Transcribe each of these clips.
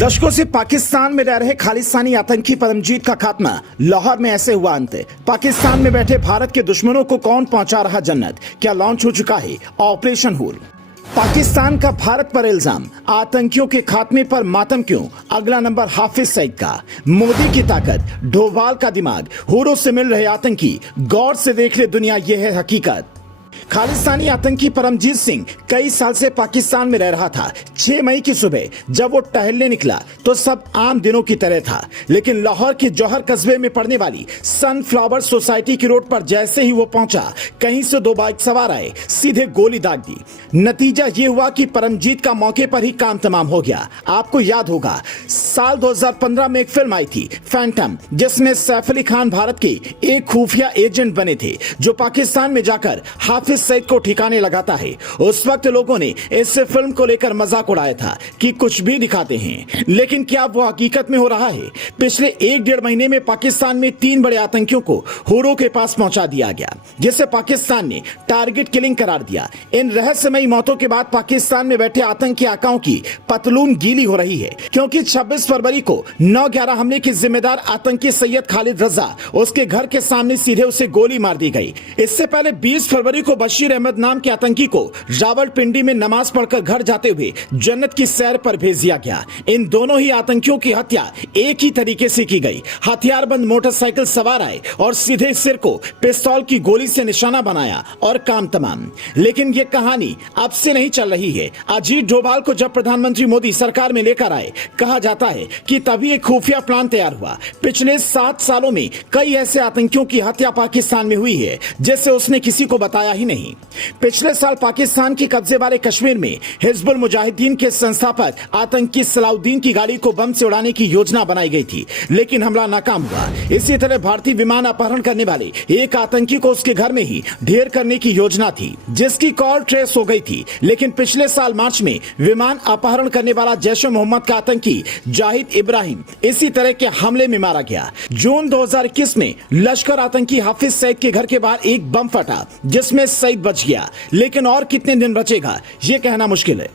दशकों से पाकिस्तान में रह रहे खालिस्तानी आतंकी परमजीत का खात्मा लाहौर में ऐसे हुआ अंत। पाकिस्तान में बैठे भारत के दुश्मनों को कौन पहुंचा रहा जन्नत? क्या लॉन्च हो चुका है ऑपरेशन हूल? पाकिस्तान का भारत पर इल्जाम, आतंकियों के खात्मे पर मातम क्यों? अगला नंबर हाफिज सईद का। मोदी की ताकत, डोभाल का दिमाग, हुरों से मिल रहे आतंकी, गौर से देख ले दुनिया, यह है हकीकत। खालिस्तानी आतंकी परमजीत सिंह कई साल से पाकिस्तान में रह रहा था। 6 मई की सुबह जब वो टहलने निकला तो सब आम दिनों की तरह था, लेकिन लाहौर के जौहर कस्बे में पड़ने वाली सनफ्लावर सोसाइटी की रोड पर जैसे ही वो पहुंचा, कहीं से 2 बाइक सवार आए, सीधे गोली दाग दी। नतीजा ये हुआ कि परमजीत का मौके पर ही काम तमाम हो गया। आपको याद होगा साल 2015 में एक फिल्म आई थी फैंटम, जिसमें सैफ अली खान भारत के एक खुफिया एजेंट बने थे जो पाकिस्तान में जाकर हाफिज सईद को ठिकाने लगाता है। उस वक्त लोगों ने इस फिल्म को लेकर मजाक उड़ाया था कि कुछ भी दिखाते हैं, लेकिन क्या वो हकीकत में हो रहा है? पिछले 1-1.5 महीने में पाकिस्तान में 3 बड़े आतंकियों को हुरों के पास पहुंचा दिया गया, जिसे पाकिस्तान ने टारगेट किलिंग करार दिया। इन रहस्यमयी मौतों के बाद पाकिस्तान में बैठे आतंकी आकाओं की पतलून गीली हो रही है, क्योंकि 26 फरवरी को 9/11 हमले के जिम्मेदार आतंकी सैयद खालिद रजा, उसके घर के सामने सीधे उसे गोली मार दी गई। इससे पहले 20 फरवरी को बशीर अहमद नाम के आतंकी को रावलपिंडी में नमाज पढ़कर घर जाते हुए जन्नत की सैर पर भेज दिया गया। इन दोनों ही आतंकियों की हत्या एक ही तरीके से की गई। हथियारबंद मोटरसाइकिल सवार आए और सीधे सिर को पिस्तौल की गोली से निशाना बनाया और काम तमाम। लेकिन यह कहानी अब से नहीं चल रही है। अजीत डोभाल को जब प्रधानमंत्री मोदी सरकार में लेकर आए, कहा जाता है कि तभी एक खुफिया प्लान तैयार हुआ। पिछले 7 सालों में कई ऐसे आतंकियों की हत्या पाकिस्तान में हुई है जिससे उसने किसी को बताया ही नहीं। पिछले साल पाकिस्तान के कब्जे वाले कश्मीर में हिजबुल मुजाहिदीन के संस्थापक आतंकी सलाउद्दीन की गाड़ी को बम से उड़ाने की योजना बनाई गई थी, लेकिन हमला नाकाम हुआ। इसी तरह भारतीय विमान अपहरण करने वाले एक आतंकी को उसके घर में ही ढेर करने की योजना थी, जिसकी कॉल ट्रेस हो गई थी। लेकिन पिछले साल मार्च में विमान अपहरण करने वाला जैश ए मोहम्मद का आतंकी जाहिद इब्राहिम इसी तरह के हमले में मारा गया। जून 2021 में लश्कर आतंकी हाफिज सईद के घर के बाहर एक बम फटा, जिसमें सईद बच गया। लेकिन और कितने दिन बचेगा ये कहना मुश्किल है,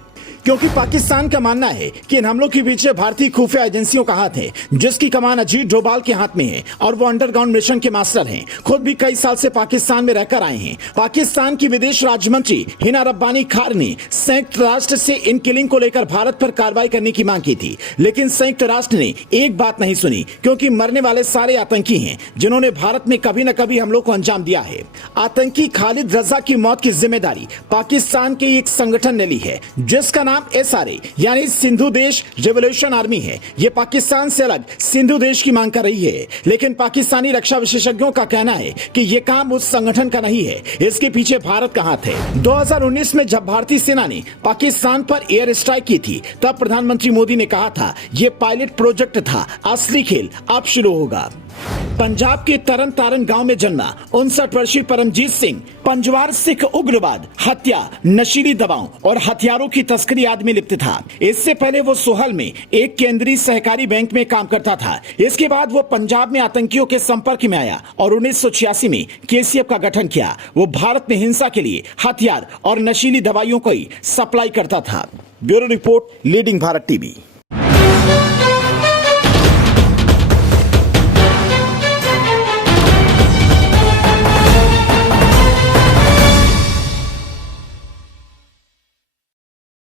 क्योंकि पाकिस्तान का मानना है कि इन हमलों के पीछे भारतीय खुफिया एजेंसियों का हाथ है, जिसकी कमान अजीत डोभाल के हाथ में है और वो अंडरग्राउंड मिशन के मास्टर हैं। खुद भी कई साल से पाकिस्तान में रहकर आए हैं। पाकिस्तान की विदेश राज्य मंत्री हिना रब्बानी खार ने संयुक्त राष्ट्र से इन किलिंग को लेकर भारत पर कार्रवाई करने की मांग की थी, लेकिन संयुक्त राष्ट्र ने एक बात नहीं सुनी, क्योंकि मरने वाले सारे आतंकी हैं जिन्होंने भारत में कभी न कभी हमलों को अंजाम दिया है। आतंकी खालिद रजा की मौत की जिम्मेदारी पाकिस्तान के एक संगठन ने ली है, जिसका नाम SRA यानी सिंधु देश रिवॉल्यूशन आर्मी है। यह पाकिस्तान से अलग सिंधु देश की मांग कर रही है, लेकिन पाकिस्तानी रक्षा विशेषज्ञों का कहना है कि यह काम उस संगठन का नहीं है, इसके पीछे भारत का हाथ है। 2019 में जब भारतीय सेना ने पाकिस्तान पर एयर स्ट्राइक की थी, तब प्रधानमंत्री मोदी ने कहा था यह पायलट प्रोजेक्ट था, असली खेल अब शुरू होगा। पंजाब के तरन तारण गांव में जन्मा 59 वर्षीय परमजीत सिंह पंजवार सिख उग्रवाद, हत्या, नशीली दवाओं और हथियारों की तस्करी आदि में लिप्त था। इससे पहले वो सोहल में एक केंद्रीय सहकारी बैंक में काम करता था। इसके बाद वो पंजाब में आतंकियों के संपर्क में आया और 1986 में KCF का गठन किया। वो भारत में हिंसा के लिए हथियार और नशीली दवाइयों को ही सप्लाई करता था। Bureau report, leading Bharat TV.